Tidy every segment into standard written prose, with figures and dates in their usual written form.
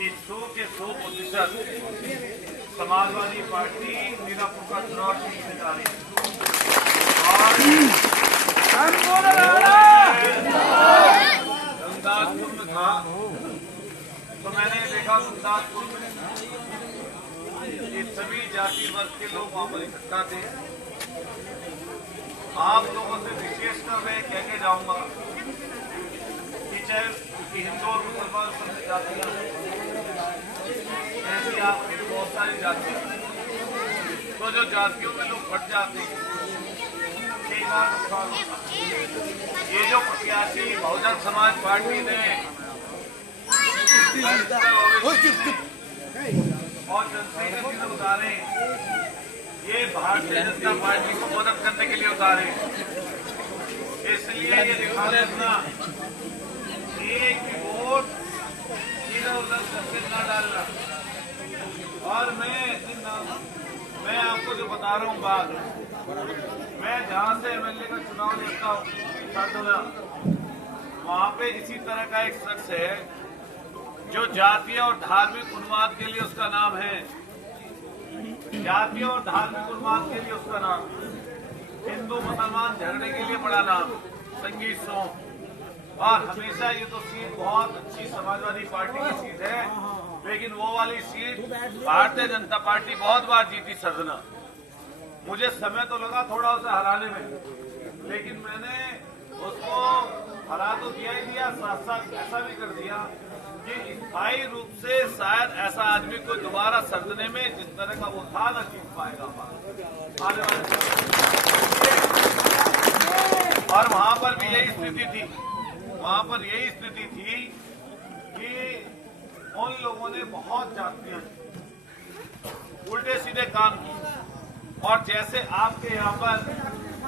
कि 100 के 100% समाजवादी पार्टी मीरापुर का चुनाव जीतने जा रही है। गंदाजपुर में था तो मैंने देखा गंदाजपुर में ये सभी जाति वर्ग के लोग वहां पर इकट्ठा थे। आप लोगों से विशेषकर मैं कह के जाऊंगा कि चाहे हिंदू और मुसलमान सब जातियां ऐसी आपकी बहुत सारी जातियां, तो जो जातियों में लोग फट जाते हैं कई बार नुकसान होता है। ये जो प्रत्याशी बहुजन समाज पार्टी ने और जनसंघ के उतारे, ये भारतीय जनता पार्टी को मदद करने के लिए उतारे। इसलिए ये दिखा देना एक वोट इधर उधर करके न डालना। और मैं आपको जो बता रहा हूँ बात, मैं जहाँ से एमएलए का चुनाव लड़ता हूँ वहाँ पे इसी तरह का एक शख्स है जो जातीय और धार्मिक उन्माद के लिए उसका नाम है, जातीय और धार्मिक उन्माद के लिए उसका नाम, हिंदू मुसलमान झगड़े के लिए बड़ा नाम संगीत सोम। और हमेशा ये तो सीट बहुत अच्छी समाजवादी पार्टी की सीट है, लेकिन वो वाली सीट भारतीय जनता पार्टी बहुत बार जीती सरजना। मुझे समय तो लगा थोड़ा उसे हराने में, लेकिन मैंने उसको हरा तो दिया ही दिया, साथ साथ ऐसा भी कर दिया कि स्थायी रूप से शायद ऐसा आदमी को दोबारा सरदने में जिस तरह का वो था न जीत पाएगा आने वाले। और वहां पर भी यही स्थिति थी, वहां पर यही स्थिति थी कि उन लोगों ने बहुत जातियां उल्टे सीधे काम किए। और जैसे आपके यहाँ पर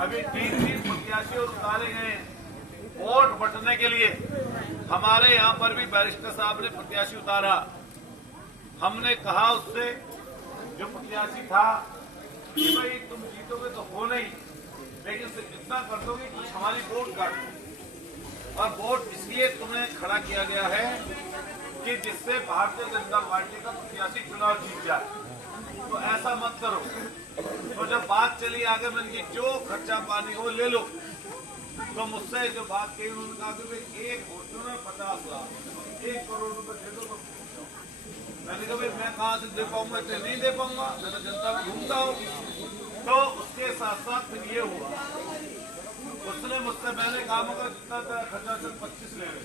अभी 3 प्रत्याशी उतारे गए वोट बंटने के लिए, हमारे यहाँ पर भी बैरिस्टर साहब ने प्रत्याशी उतारा। हमने कहा उससे जो प्रत्याशी था कि भाई तुम जीतोगे तो हो नहीं, लेकिन इतना कर दोगे कि हमारी वोट काट। और वोट इसलिए तुम्हें खड़ा किया गया है कि जिससे भारतीय जनता पार्टी का प्रत्याशी चुनाव जीत जाए, तो ऐसा मत करो। तो जब बात चली आगे मन की जो खर्चा पानी हो ले लो, तो मुझसे जो बात कही उन्होंने कहा कि एक वोट में 50 लाख 1 करोड़ रुपए दे दो। मैंने कहा भाई मैं कहाँ से दे पाऊंगा, इतने नहीं दे पाऊंगा, मैं तो जनता में घूमता हूँ। तो उसके साथ साथ फिर ये हुआ, उसने मुझसे मैंने कहा मगर जितना तेरा खर्चा चल 25 ले रहे,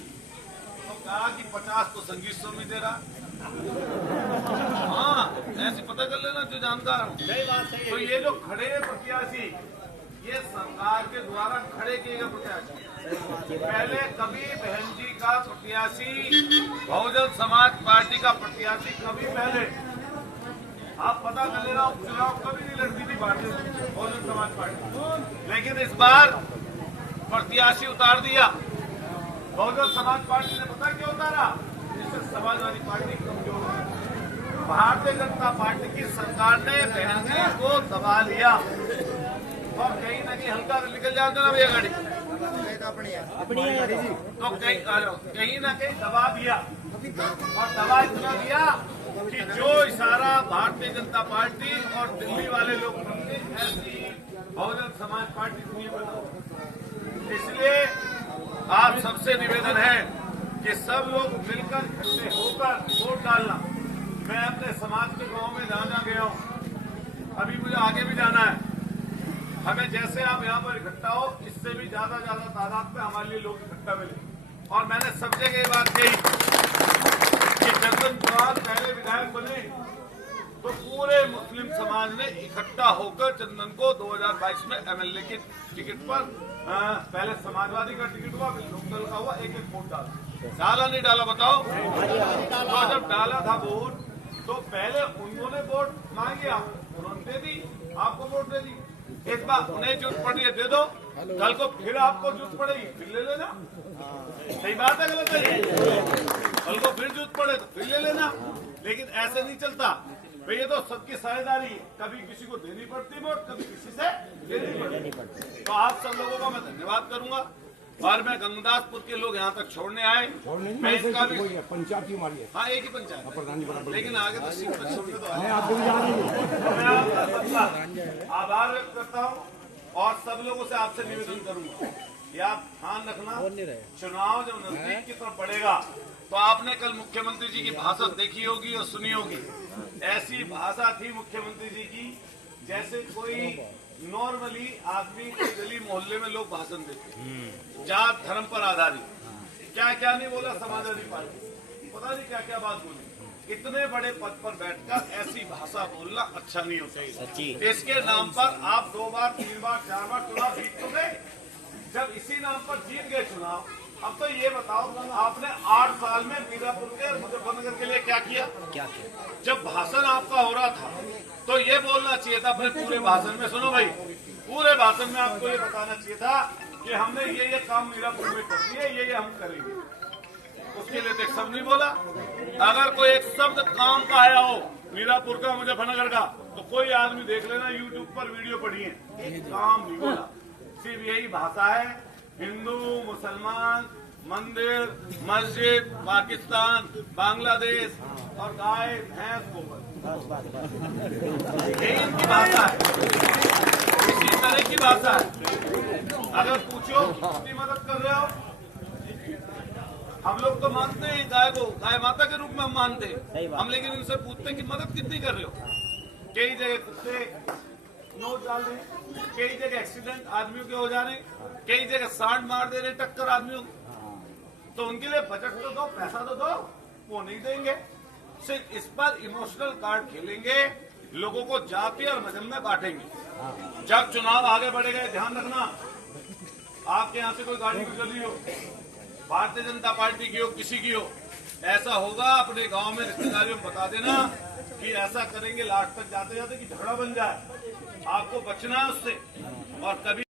तो कहा कि 50 तो संगीत सो में दे रहा। हाँ ऐसे पता कर लेना जो जानकार हूँ। तो ये जो खड़े प्रत्याशी, ये सरकार के द्वारा खड़े किए गए प्रत्याशी, पहले कभी बहन जी का प्रत्याशी बहुजन समाज पार्टी का प्रत्याशी कभी पहले आप पता कर लेना चुनाव कभी नहीं लड़ती थी भारतीय बहुजन समाज पार्टी। लेकिन इस बार प्रत्याशी उतार दिया बहुजन समाज पार्टी ने। पता क्यों उतारा? जिससे समाजवादी पार्टी कमजोर है। भारतीय जनता पार्टी की सरकार ने बहन जी को दबा लिया और कहीं न कहीं हल्का निकल जाते ना भैया गाड़ी, तो कहीं न कहीं दबा दिया। और दबा इतना दिया कि जो इशारा भारतीय जनता पार्टी और दिल्ली वाले लोग करते ऐसी बहुजन समाज पार्टी नहीं बना। इसलिए आप सबसे निवेदन है कि सब लोग मिलकर इकट्ठे होकर वोट डालना। मैं अपने समाज के गांव में जहाँ गया हूँ, अभी मुझे आगे भी जाना है। हमें जैसे आप यहाँ पर इकट्ठा हो, इससे भी ज्यादा तादाद में हमारे लिए लोग इकट्ठा मिले। और मैंने सब जगह ये बात कही कि चंदन पवार पहले विधायक बने तो पूरे मुस्लिम समाज ने इकट्ठा होकर चंदन को 2022 में एमएलए की टिकट पर, पहले समाजवादी का टिकट हुआ, फिर लोकदल का हुआ, एक वोट डाला नहीं डाला बताओ? तो जब डाला था वोट तो पहले उन्होंने वोट मांगी, उन्होंने दे दी, आपको वोट दे दी। इस बार उन्हें जरूरत पड़ रही है दे दो, कल को फिर आपको जरूरत पड़ेगी फिर ले लेना। सही बात है गलत है? कल को फिर जरूरत पड़े तो फिर ले लेना। लेकिन ऐसे नहीं चलता भाई, ये तो सबकी साझेदारी है। कभी किसी को देनी पड़ती वोट, कभी किसी से लेनी पड़ती। तो आप सब लोगों का मैं धन्यवाद करूंगा और मैं गंगदासपुर के लोग यहाँ तक छोड़ने आए, मैं इसका भी पंचायत की मारी है। हाँ एक ही पंचायत, प्रधान जी बराबर। लेकिन आगे तो सीट पर छोड़ने तो आए। आप जा रही हैं। मैं आपका सबका आभार व्यक्त करता हूँ और सब लोगों से आपसे निवेदन करूंगा कि आप ध्यान रखना, चुनाव जब नजदीक की तरफ बढ़ेगा तो आपने कल मुख्यमंत्री जी की भाषा देखी होगी और सुनी होगी। ऐसी भाषा थी मुख्यमंत्री जी की जैसे कोई नॉर्मली आदमी कोई गली मोहल्ले में लोग भाषण देते, जात धर्म पर आधारित। क्या क्या नहीं बोला समाजवादी पार्टी, पता नहीं क्या क्या बात बोली। इतने बड़े पद पर बैठकर ऐसी भाषा बोलना अच्छा नहीं होता। इसके नाम पर आप 2 बार 3 बार 4 बार चुनाव जीत तो गए। जब इसी नाम पर जीत गए चुनाव, अब तो ये बताओ आपने 8 साल में मीरापुर के और मुजफ्फरनगर के लिए क्या किया? जब भाषण आपका हो रहा था तो ये बोलना चाहिए था अपने पूरे भाषण में, सुनो भाई, पूरे भाषण में आपको ये बताना चाहिए था कि हमने ये काम मीरापुर में कर दिए, ये हम करेंगे। उसके लिए तो एक शब्द नहीं बोला। अगर कोई एक शब्द काम का आया हो मीरापुर का मुजफ्फरनगर का तो कोई आदमी देख लेना, यूट्यूब पर वीडियो पढ़िए, काम नहीं बोला। सिर्फ यही भाषा है, हिंदू मुसलमान, मंदिर मस्जिद, पाकिस्तान, बांग्लादेश और गाय भैंस गोबर, यही इनकी भाषा है, इसी तरह की भाषा है। अगर पूछो कितनी मदद कर रहे हो, हम लोग तो मानते हैं गाय को गाय माता के रूप में हम मानते हैं हम, लेकिन इनसे पूछते हैं कि मदद कितनी कर रहे हो। कई जगह कुत्ते नोट डाल रहे, कई जगह एक्सीडेंट आदमियों के हो जा रहे, कई जगह सांड मार दे रहे टक्कर आदमियों को, तो उनके लिए बजट तो दो, पैसा तो दो, वो नहीं देंगे। सिर्फ इस पर इमोशनल कार्ड खेलेंगे, लोगों को जाति और मजहब में बांटेंगे। जब चुनाव आगे बढ़ेगा ध्यान रखना, आपके यहाँ से कोई गाड़ी गुजर रही हो, भारतीय जनता पार्टी की हो, किसी की हो, ऐसा होगा अपने गांव में रिश्तेदारियों को बता देना कि ऐसा करेंगे, लास्ट तक जाते जाते कि झगड़ा बन जाए। आपको बचना है उससे और कभी